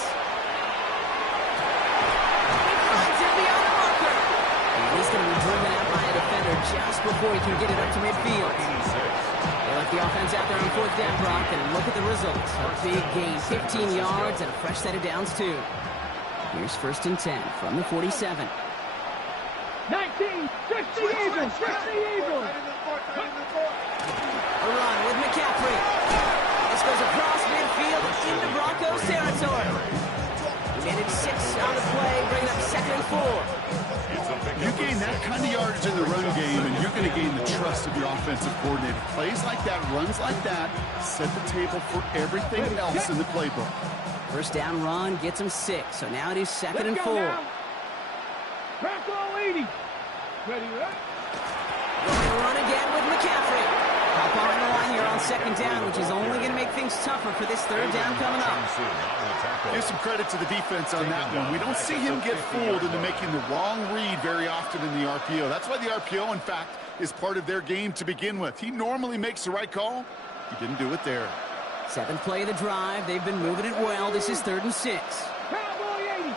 He finds him beyond the marker. And he's going to be driven out by a defender just before he can get it up to midfield. They let the offense out there on 4th down, Brock, and look at the results. A big gain, 15 yards, and a fresh set of downs, too. Here's 1st and 10 from the 47. 19, 60 Eagles, 60 Eagles. A run with McCaffrey. This goes across midfield into Broncos territory. He made it 6 on the play, bringing up 2nd and 4. You gain that kind of yardage in the run game, and you're going to gain the trust of your offensive coordinator. Plays like that, runs like that, set the table for everything else in the playbook. 1st down run gets him 6, so now it is 2nd and 4. Bronco 80. Ready, right? Going to run again with McCaffrey. Hop on the line here on 2nd down, which is only going to make things tougher for this 3rd down coming up. Give some credit to the defense on that one. We don't see him get fooled into making the wrong read very often in the RPO. That's why the RPO, in fact, is part of their game to begin with. He normally makes the right call. He didn't do it there. 7th play of the drive. They've been moving it well. This is 3rd and 6. Cowboy 80.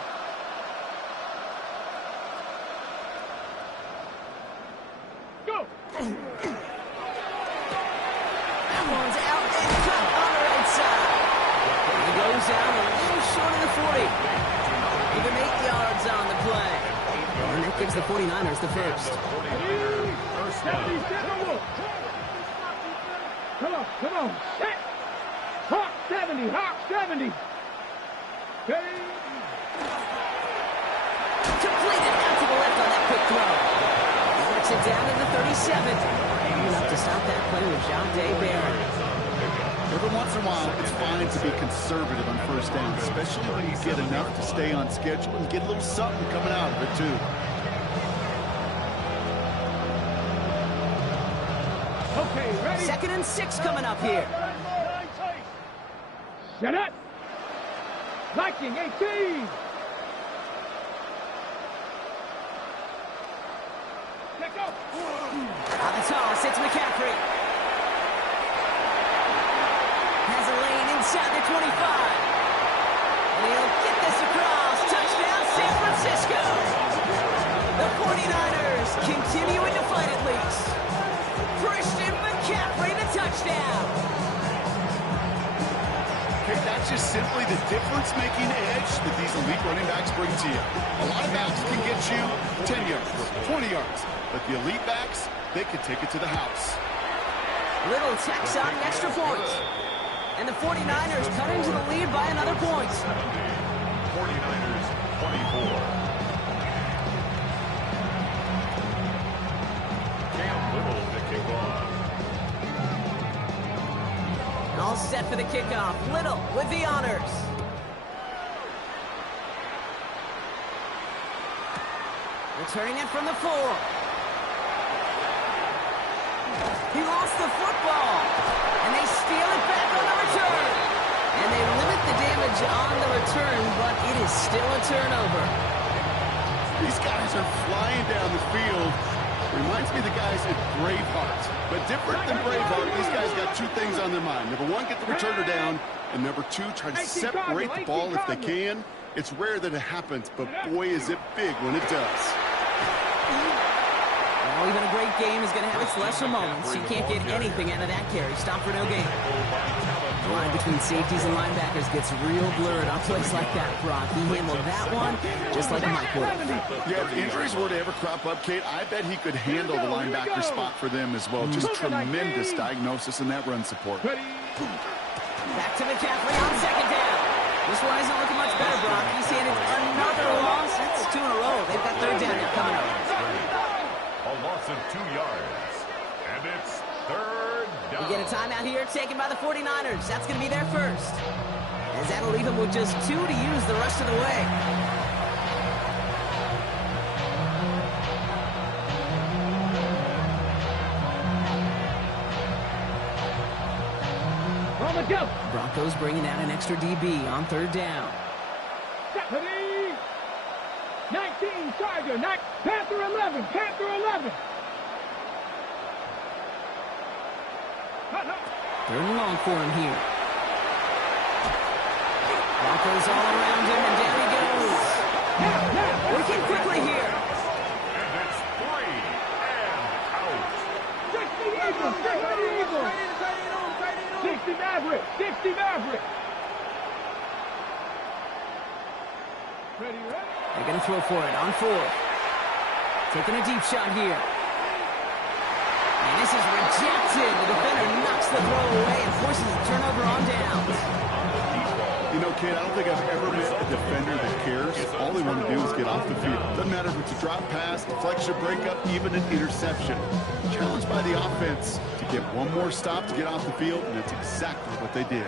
comes out a little short of the 40. Even 8 yards on the play. And that gives the 49ers the first. Come on. Set. Hawk 70. Ready? Completed out to the left on that quick throw. Works it down to the 37. Enough to stop that play with Jahdae Barron. Every once in a while, it's fine to be conservative on first down, especially when you get enough to stay on schedule and get a little something coming out of it, too. Okay, ready? 2nd and 6 coming up here. Set up. Viking 18. Check up. On the toss, it's McCaffrey. Has a lane inside the 25. And he'll get this across. Touchdown, San Francisco. The 49ers continuing to fight at least. Christian McCaffrey, the touchdown. Okay, that's just simply the difference-making edge that these elite running backs bring to you. A lot of backs can get you 10 yards, 20 yards, but the elite backs, they can take it to the house. Little tacks on an extra point. And the 49ers cut into the lead by another point. 49ers 24. Cam Little to kick off. All set for the kickoff. Little with the honors. Returning it from the 4. He lost the football. And they steal it back on the return. And they limit the damage on the return, but it is still a turnover. These guys are flying down the field. Reminds me of the guys at Braveheart. But different than Braveheart, these guys got 2 things on their mind. Number 1, get the returner down. And number 2, try to separate the ball if they can. It's rare that it happens, but boy, is it big when it does. Well, even a great game is going to have its lesser moments. You can't get anything out of that carry. Stop for no gain. The line between safeties and linebackers gets real blurred on plays like that, Brock. He handled that one just like Mike would. Yeah, if injuries were to ever crop up, Kate, I bet he could handle the linebacker spot for them as well. Just tremendous diagnosis in that run support. Back to McCaffrey on 2nd down. This one isn't looking much better, Brock. He's handed another loss. It's 2 in a row. They've got 3rd down here coming up. A loss of 2 yards. And it's 3rd down. We get a timeout here taken by the 49ers. That's going to be their first. As that'll leave them with just 2 to use the rest of the way. On the go. Broncos bringing out an extra DB on 3rd down. 19, Charger, Panther 11, Panther 11. 3rd and long for him here. Broncos all around him, and down he goes. Working quickly here. And it's 3 and out. 60 Eagles, 60 Maverick, 60 Maverick. Ready? They're going to throw for it on 4th. Taking a deep shot here. And this is rejected. The defender knocks the throw away and forces a turnover on downs. You know, Kate, I don't think I've ever met a defender that cares. All they want to do is get off the field. Doesn't matter if it's a drop pass, deflection, breakup, even an interception. Challenged by the offense to get one more stop to get off the field, and that's exactly what they did.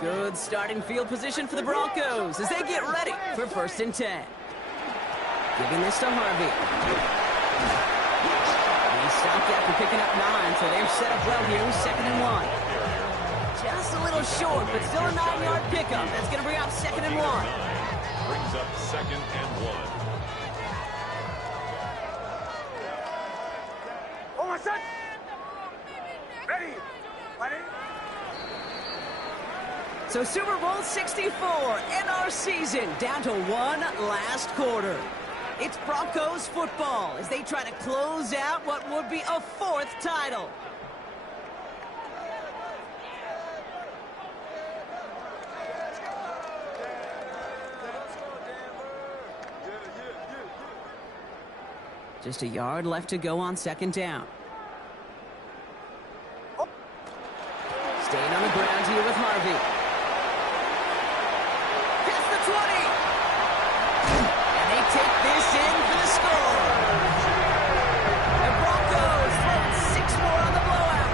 Good starting field position for the Broncos as they get ready for 1st and 10. Giving this to Harvey. He stopped after picking up 9, so they're set up well here with 2nd and 1. Just a little short, but still a 9-yard pickup. That's going to bring up 2nd and 1. Brings up 2nd and 1. Oh, my son! Ready! Ready? So Super Bowl 64 and our season down to one last quarter. It's Broncos football as they try to close out what would be a 4th title. Just a yard left to go on second down. Staying on the ground here with Harvey. Past the 20. And they take this in for the score. The Broncos throwing 6 more on the blowout.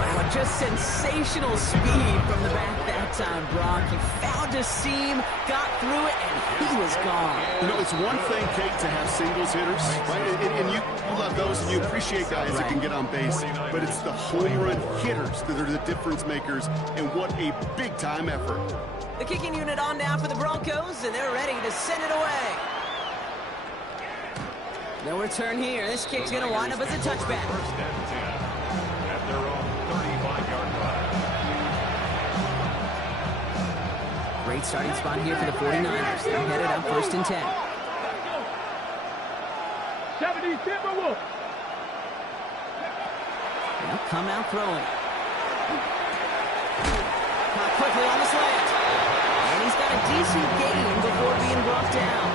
Wow, just sensational speed from the back that time, Brock. He found a seam, got through it, and he was gone. You know, it's one thing, Kate, to have singles hitters, right? And you love those, and you appreciate guys that can get on base. But it's the home run hitters that are the difference makers, and what a big-time effort. The kicking unit on now for the Broncos, and they're ready to send it away. No return here. This kick's going to wind up as a touchback. First and 10 at their own 35-yard line. Great starting spot here for the 49ers. They're headed up first and 10. 70 Timberwolves. They'll come out throwing. Not quickly on the slant. And he's got a decent gain before being brought down.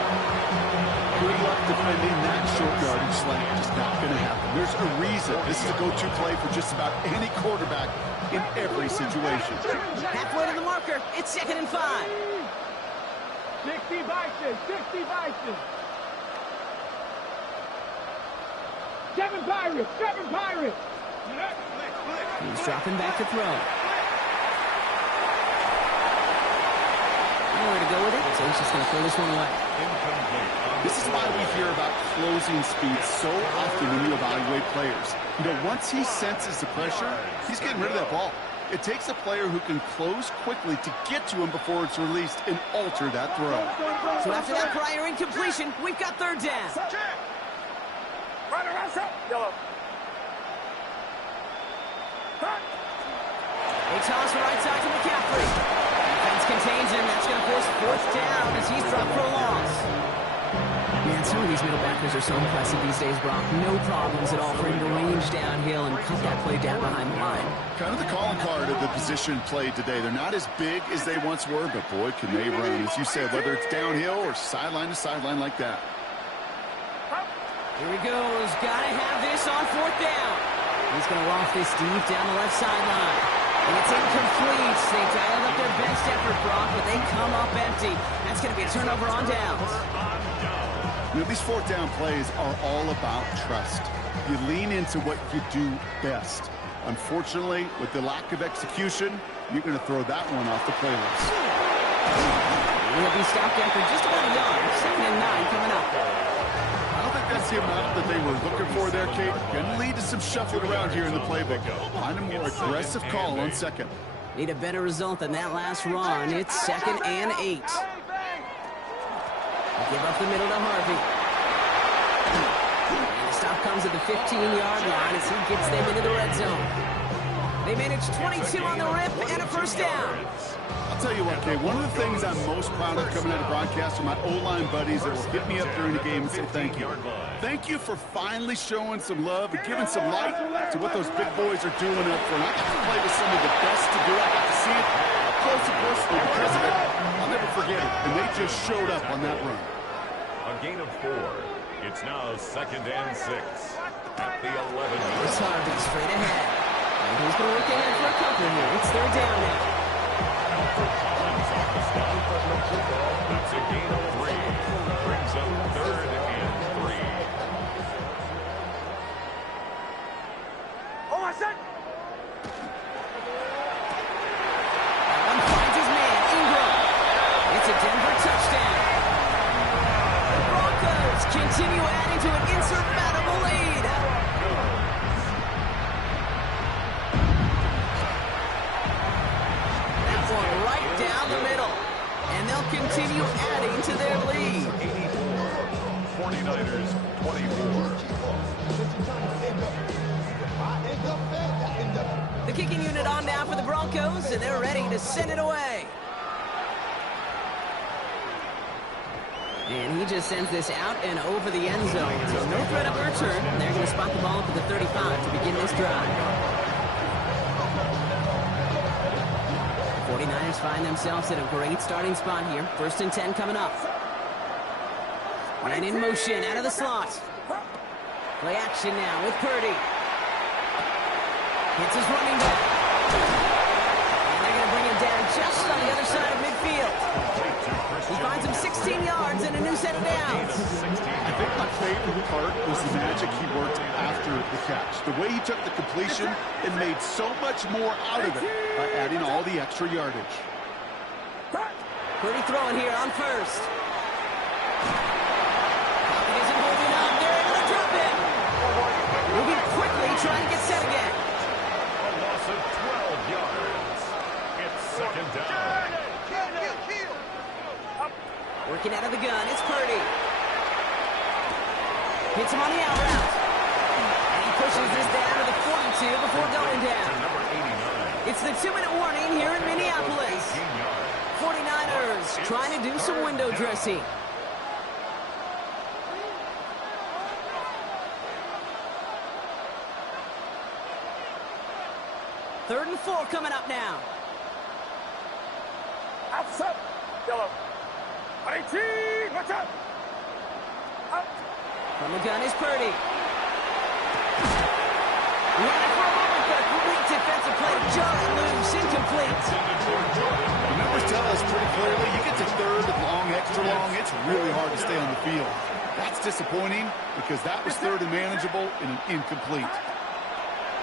Good luck defending that short yardage slant. Just not going to happen. There's a reason. This is a go-to play for just about any quarterback in every situation. Halfway to the marker. It's second and 5. 60 Bison. 60 Bison. 7 Pirates. 7 Pirates. He's dropping back to throw. Nowhere to go with it, so he's just going to throw this one away. This is why we hear about closing speed so often when you evaluate players. You know, once he senses the pressure, he's getting rid of that ball. It takes a player who can close quickly to get to him before it's released and alter that throw. So after that prior incompletion, we've got third down. Yellow. They toss right side to McCaffrey. Defense contains him. That's going to force fourth down as he's dropped for a loss. Man, some of these middle backers are so impressive these days, Brock. No problems at all for him to range downhill and cut that play down behind the line. Kind of the calling card of the position played today. They're not as big as they once were, but boy, can they run. As you said, whether it's downhill or sideline to sideline like that. Here he goes. Got to have this on fourth down. He's going to loft this deep down the left sideline. And it's incomplete. They dialed up their best effort, Brock, but they come up empty. That's going to be a turnover on downs. You know, these fourth down plays are all about trust. You lean into what you do best. Unfortunately, with the lack of execution, you're going to throw that one off the playlist. He'll be stopped after just about a yard. Second and 9 coming up. I don't think that's the amount that they were looking for there, Kate. Going to lead to some shuffling around here in the playbook. Find a more aggressive call on second. Need a better result than that last run. It's second and 8. Give up the middle to Harvey. And the stop comes at the 15-yard line as he gets them into the red zone. They manage 22 on the rip and a first down. I'll tell you what, Kate, one of the things I'm most proud of coming out of broadcast are my O-line buddies that will hit me up during the game and say thank you. Thank you for finally showing some love and giving some light to what those big boys are doing up front. I got to play with some of the best to do it. I got to see it up close and personal because of it. I'll never forget it. And they just showed up on that run. A gain of 4. It's now second and 6 at the 11. It's Harvey straight ahead. And he's going to look ahead for a couple here. It's third down now. Collins off the stop. That's a gain of 3. Brings up third and 3. Oh, I said. That one finds his man, Ingram. It's a Denver touchdown. The Broncos continue adding to an insurmountable lead. That one right down the middle. And they'll continue adding to their lead. 49ers 24. The kicking unit on now for the Broncos, and they're ready to send it away. And he just sends this out and over the end zone. So no threat of a return. And they're going to spot the ball up at the 35 to begin this drive. 49ers find themselves at a great starting spot here. First and 10 coming up. And in motion, out of the slot. Play action now with Purdy. Hits his running back. And they're going to bring him down just on the other side of midfield. He finds him 16 yards and a new set of downs. I think my favorite part was the magic he worked after the catch. The way he took the completion and made so much more out of it by adding all the extra yardage. Purdy throwing here on first. He isn't holding up. They're able to drop him. Moving quickly, trying to get set again. A loss of 12 yards. It's second down. Working out of the gun, it's Purdy. Hits him on the out route. And he pushes this down to the 42 before going down. Number 89. It's the 2-minute warning here in Minneapolis. 49ers trying to do some window dressing. Third and 4 coming up now. Outside. Yellow. 18. Watch out. Out. From the gun is Purdy. Running for a moment, but a great defensive play to Jordan loose, incomplete. The numbers tell us pretty clearly, you get to third and long, extra long, it's really hard to stay on the field. That's disappointing because that was third and manageable and an incomplete.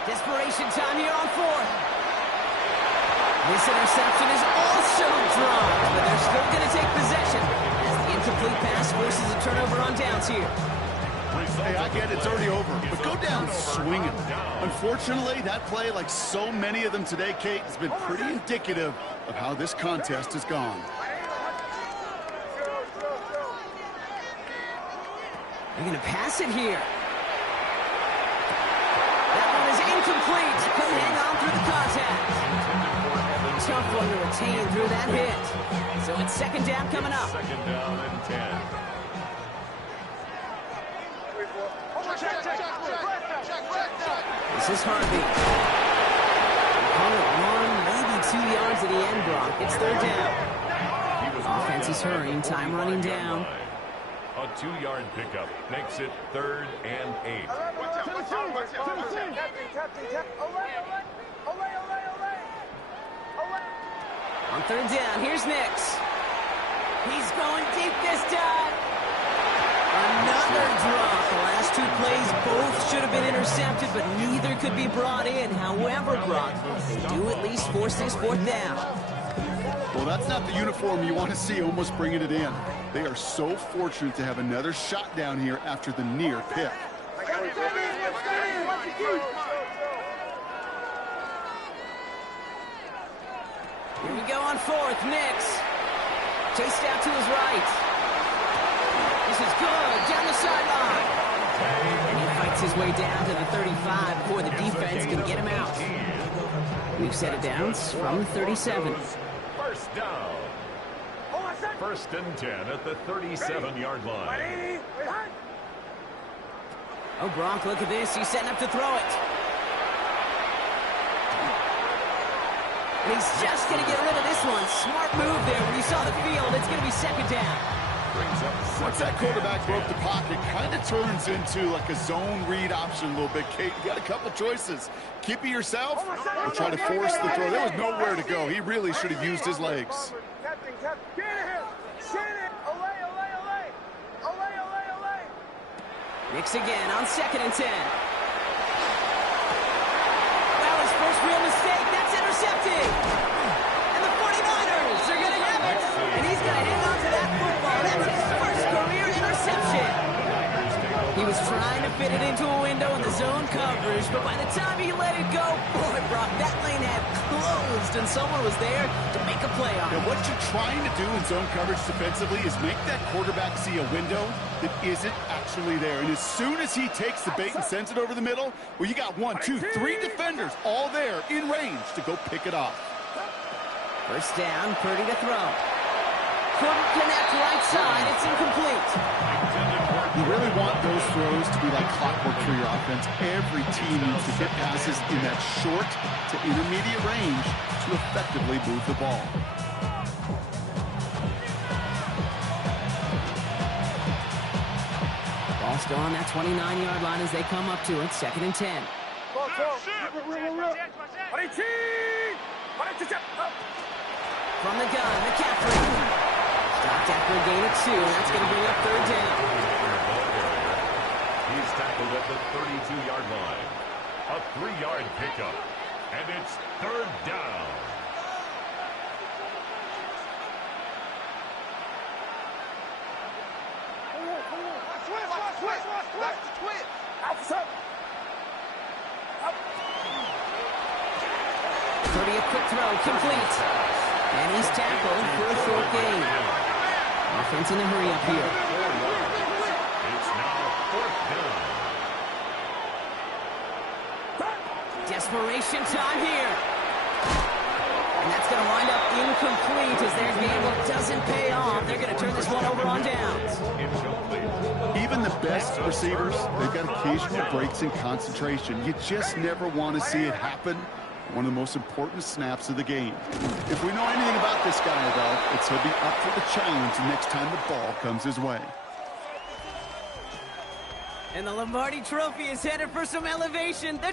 Desperation time here on fourth. This interception is also dropped, but they're still going to take possession as the incomplete pass forces a turnover on downs here. Hey, I get it's already over, but go down swinging. Unfortunately, that play, like so many of them today, Kate, has been pretty indicative of how this contest has gone. They're going to pass it here. That one is incomplete. Couldn't hang on through the contact. Tough one to retain through that hit. So it's second down coming up. Second down and 10. This is Harvey. Call it 1, maybe 2 yards at the end, Brock. It's third down. Offense is hurrying, time running down. A 2-yard pickup makes it third and 8. On third down, here's Nix. He's going deep this time. Another drop. The last two plays both should have been intercepted, but neither could be brought in. However, Brock, they do at least force this fourth down. Well, that's not the uniform you want to see almost bringing it in. They are so fortunate to have another shot down here after the near pick. Here we go on fourth. Nix. Chased out to his right. This is good. Down the sideline. And he fights his way down to the 35 before the defense can get him out. We've set it down from the 37. First down. First and 10 at the 37-yard line. Oh, Gronk, look at this. He's setting up to throw it. And he's just going to get rid of this one. Smart move there when you saw the field. It's going to be second down. Once that quarterback broke the pocket, kind of turns into like a zone read option a little bit. Kate, you got a couple choices. Keep it yourself or try to force the throw. There was nowhere to go. He really should have used his legs. Captain, get him! Shannon! Olay! Nix again on second and 10. Well, his first real mistake. That's intercepted. And the 49ers are going to have it. And he's going to hang on to that football. That's his first career interception. He was trying to fit it into a window in the zone coverage, but by the time he let it go, boy, Brock, that lane had closed, and someone was there to make a play on it. Now, what you're trying to do in zone coverage defensively is make that quarterback see a window that isn't actually there. And as soon as he takes the bait and sends it over the middle, well, you got 1, 2, 3 defenders all there in range to go pick it off. First down, Purdy to throw. Couldn't connect right side. It's incomplete. You really want those throws to be like clockwork for your offense. Every team needs to get passes in that short to intermediate range to effectively move the ball. Ball still on that 29-yard line as they come up to it. 2nd and 10. From the gun, McCaffrey. Stopped after a gain of 2. That's going to bring up 3rd down. He's tackled at the 32-yard line. A 3-yard pickup. And it's 3rd down. A quick throw, complete. And he's tackled for a short gain. Offense in a hurry up here. It's now 4th down. Desperation time here. And that's going to wind up incomplete as their gamble doesn't pay off. They're going to turn this one over on downs. Even the best receivers, they've got occasional breaks in concentration. You just never want to see it happen. One of the most important snaps of the game. If we know anything about this guy, though, it's he'll be up for the challenge the next time the ball comes his way. And the Lombardi Trophy is headed for some elevation. The